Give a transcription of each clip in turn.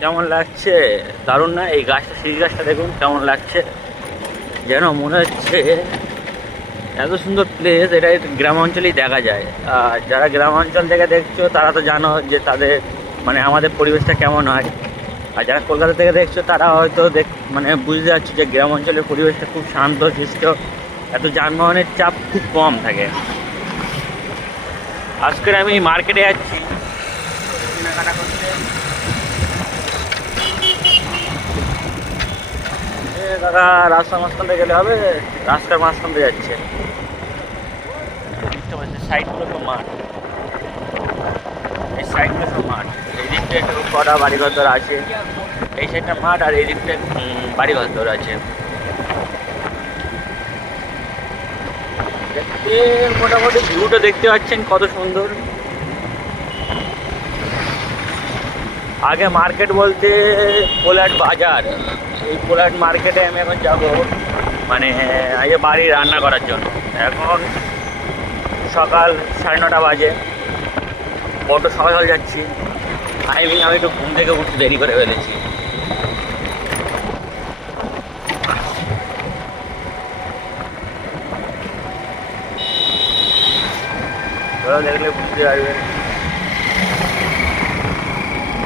কেমন লাগছে? দারুণ না? এই গাছটা, সেই গাছটা দেখুন কেমন লাগছে, যেন মনে হচ্ছে এত সুন্দর প্লেস এটা গ্রাম অঞ্চলেই দেখা যায়। আর যারা গ্রাম অঞ্চল থেকে দেখছো তারা তো জানো যে তাদের মানে আমাদের পরিবেশটা কেমন হয়। আর যারা কলকাতা থেকে দেখছো তারা হয়তো মানে বুঝতে পারছো যে গ্রাম অঞ্চলের পরিবেশটা খুব শান্ত শিষ্ট, এত যানবাহনের চাপ খুব কম থাকে। আজকে আমি মার্কেটে যাচ্ছি কেনাকাটা করতে। দাদা রাস্তার মাঝখান দিয়ে গেলে হবে? রাস্তার মাঝখান দিয়ে যাচ্ছে, বুঝতে পারছি। সাইডগুলো তো মাঠ, এই সাইডগুলো সব মাঠ। এই দিকটা একটু কটা বাড়িঘর ধর আছে, এই সাইডটা মাঠ, আর এই দিকটা বাড়িঘর ধর আছে। দেখতে মোটামুটি ভিউটা দেখতে পাচ্ছেন কত সুন্দর। আগে মার্কেট বলতে কোলাট বাজার, এই কোলাট মার্কেটে আমি এখন যাব, মানে আগে বাড়ি রান্না করার জন্য। এখন সকাল 9:30 বাজে, বড্ড সকাল সকাল যাচ্ছি। আমি একটু ঘুম থেকে উঠতে দেরি করে ফেলেছি। দেখলে বুঝতে পারবেন।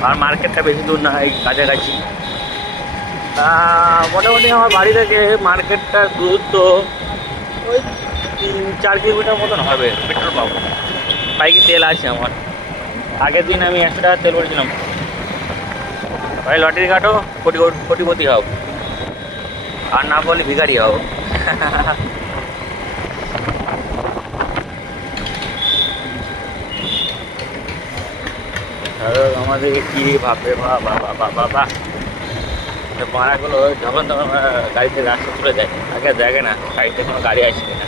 আর মার্কেটটা বেশি দূর না, এই কাছাকাছি। মোটামুটি আমার বাড়ি থেকে মার্কেটটার দূরত্ব ওই 3-4 কিলোমিটার মতন হবে। পেট্রোল পাবো, বাইকে তেল আছে আমার। আগের দিন আমি 100 টাকার তেল ভরেছিলাম। ভাই লটারি কাটো, কোটিপতি হও, আর না বলে ভিখারি হও। আমাদের কি ভাববে, বাবা বাবা বাবা, ভাড়াগুলো যখন তখন গাড়িতে রাস্তা তুলে দেয়, আগে দেখে না গাড়িতে কোনো গাড়ি আসবে না।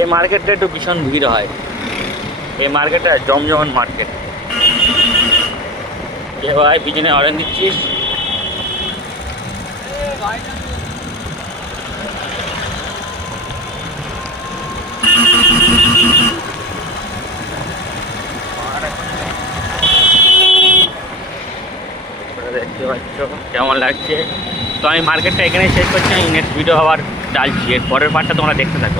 এই মার্কেটটা একটু ভীষণ ভিড় হয়, এই মার্কেটটা জমজমান মার্কেট। কে ভাই পিছনে হরেন দিচ্ছিস? দেখতে পাচ্ছ কেমন লাগছে। তো আমি মার্কেটটা এখানে শেষ করছি, নেক্সট ভিডিও আবার ডালছি, এর পরের পার্টটা তোমরা দেখতে থাকো।